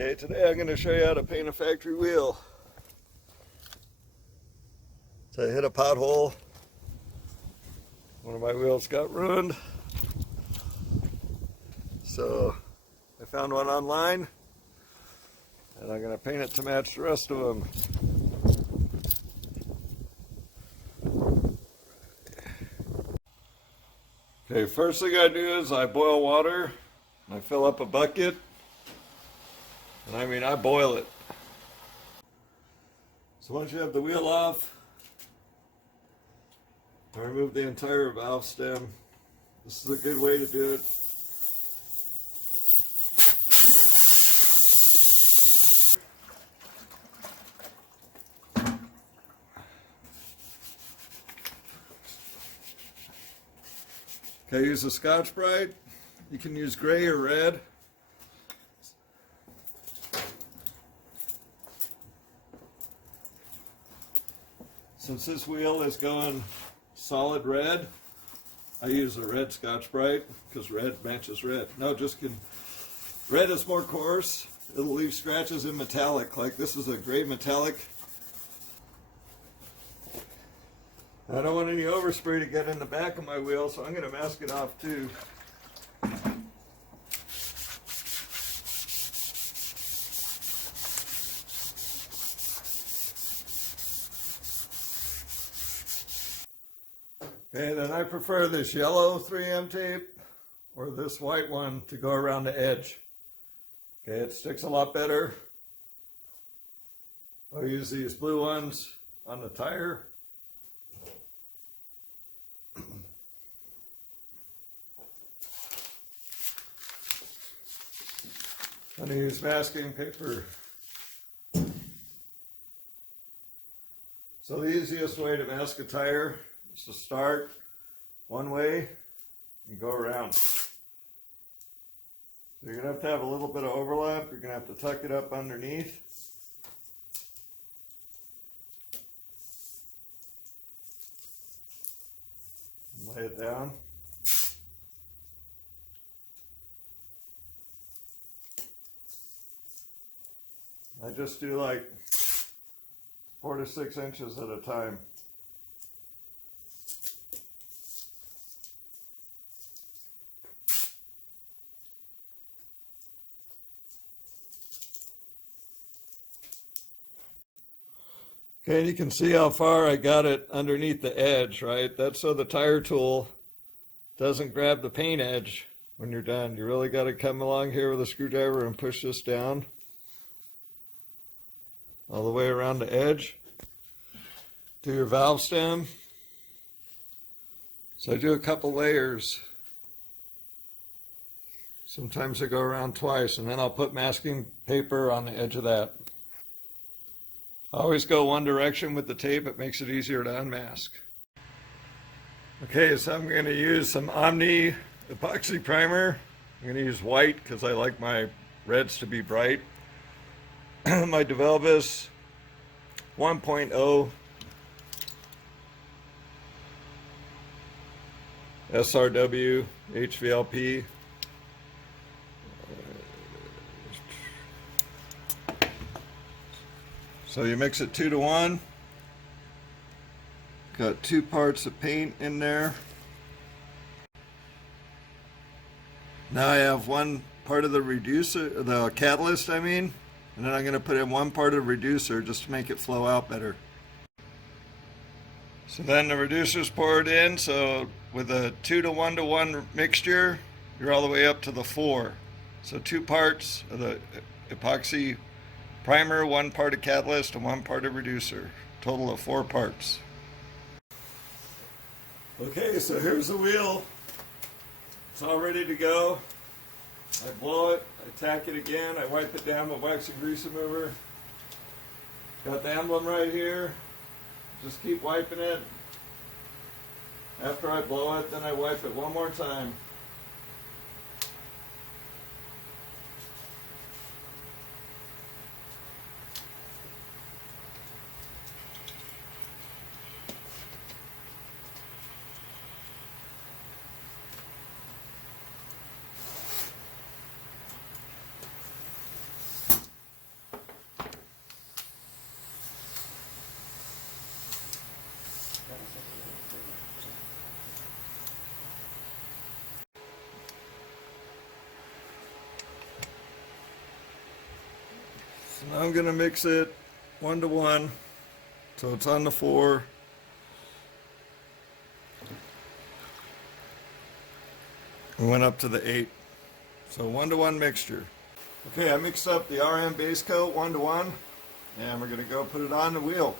Okay, today I'm going to show you how to paint a factory wheel. So I hit a pothole. One of my wheels got ruined. So I found one online and I'm going to paint it to match the rest of them. Okay, first thing I do is I boil water and I fill up a bucket. And I boil it. So once you have the wheel off, I remove the entire valve stem. This is a good way to do it. Okay, use a Scotch-Brite. You can use gray or red. Since this wheel is going solid red, I use a red Scotch-Brite because red matches red. No, just kidding. Red is more coarse. It'll leave scratches in metallic. Like this is a gray metallic. I don't want any overspray to get in the back of my wheel, so I'm going to mask it off too. Okay, then I prefer this yellow 3M tape or this white one to go around the edge. Okay, it sticks a lot better. I'll use these blue ones on the tire. I'm going to use masking paper. So the easiest way to mask a tire is to start one way and go around. So you're going to have a little bit of overlap. You're going to have to tuck it up underneath. And lay it down. I just do like 4 to 6 inches at a time. Okay, you can see how far I got it underneath the edge, right? That's so the tire tool doesn't grab the paint edge when you're done. You really got to come along here with a screwdriver and push this down all the way around the edge to your valve stem. So I do a couple layers. Sometimes I go around twice, and then I'll put masking paper on the edge of that. I always go one direction with the tape. It makes it easier to unmask. Okay, so I'm going to use some Omni epoxy primer. I'm going to use white because I like my reds to be bright. My Developus 1.0 SRW HVLP. So you mix it 2 to 1. Got 2 parts of paint in there. Now I have 1 part of the reducer, the catalyst and then I'm going to put in 1 part of the reducer just to make it flow out better. So then the reducer's poured in, so with a 2 to 1 to 1 mixture, you're all the way up to the 4. So 2 parts of the epoxy primer, 1 part of catalyst, and 1 part of reducer. Total of 4 parts. Okay, so here's the wheel. It's all ready to go. I blow it, I tack it again, I wipe it down with wax and grease remover. Got the emblem right here. Just keep wiping it. After I blow it, then I wipe it one more time. And I'm going to mix it 1 to 1 so it's on the 4. We went up to the 8. So 1 to 1 mixture. Okay, I mixed up the RM base coat 1 to 1, and we're going to go put it on the wheel.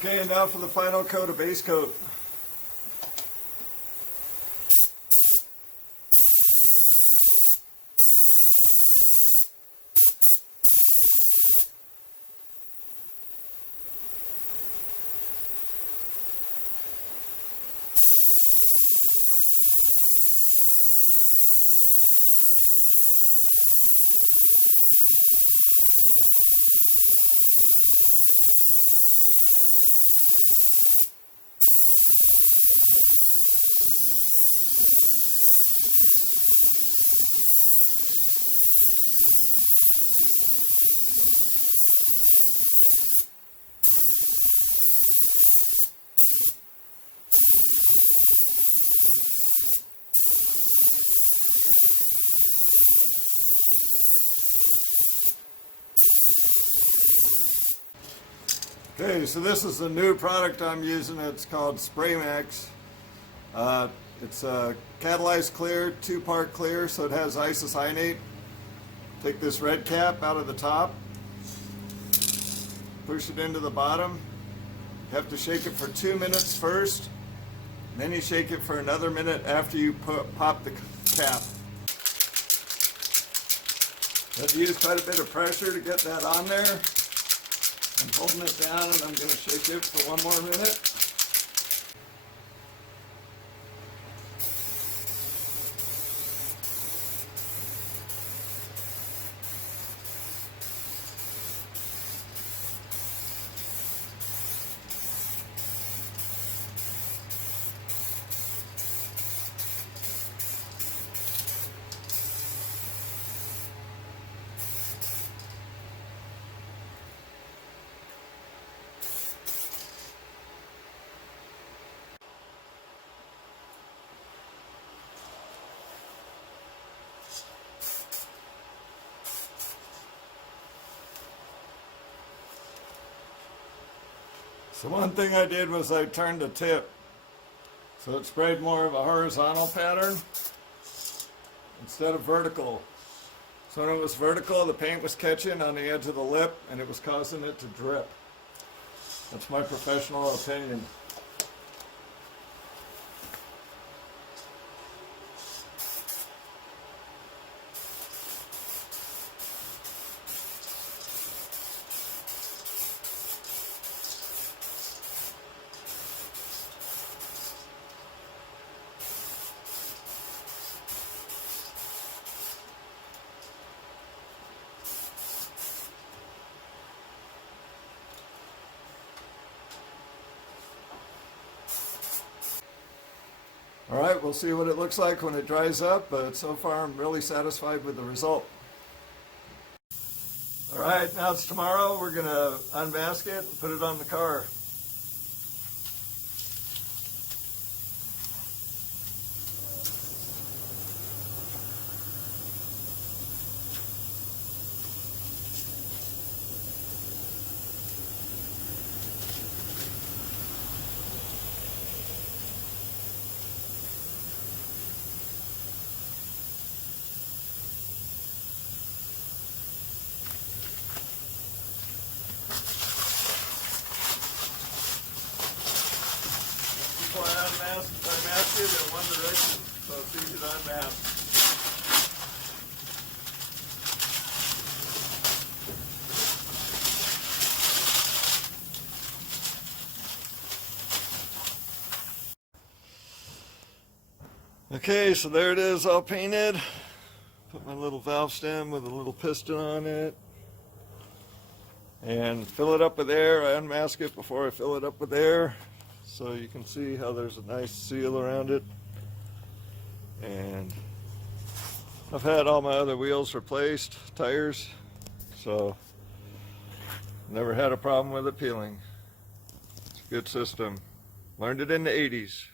Okay, and now for the final coat of base coat. Okay, so this is the new product I'm using. It's called Spraymax. It's a catalyzed clear, 2-part clear, so it has isocyanate. Take this red cap out of the top, push it into the bottom. You have to shake it for 2 minutes first, and then you shake it for another minute after you pop the cap. You have to use quite a bit of pressure to get that on there. I'm holding it down and I'm going to shake it for 1 more minute. So one thing I did was I turned the tip so it sprayed more of a horizontal pattern instead of vertical. So when it was vertical, the paint was catching on the edge of the lip and it was causing it to drip. That's my professional opinion. All right, we'll see what it looks like when it dries up, but so far I'm really satisfied with the result. All right, now it's tomorrow. We're gonna unmask it and put it on the car. Before I mask it in one direction, so it's easy to unmask. Okay, so there it is, all painted. Put my little valve stem with a little piston on it. And fill it up with air. I unmask it before I fill it up with air, so you can see how there's a nice seal around it. And I've had all my other wheels replaced, tires, so never had a problem with it peeling. It's a good system. Learned it in the 80s.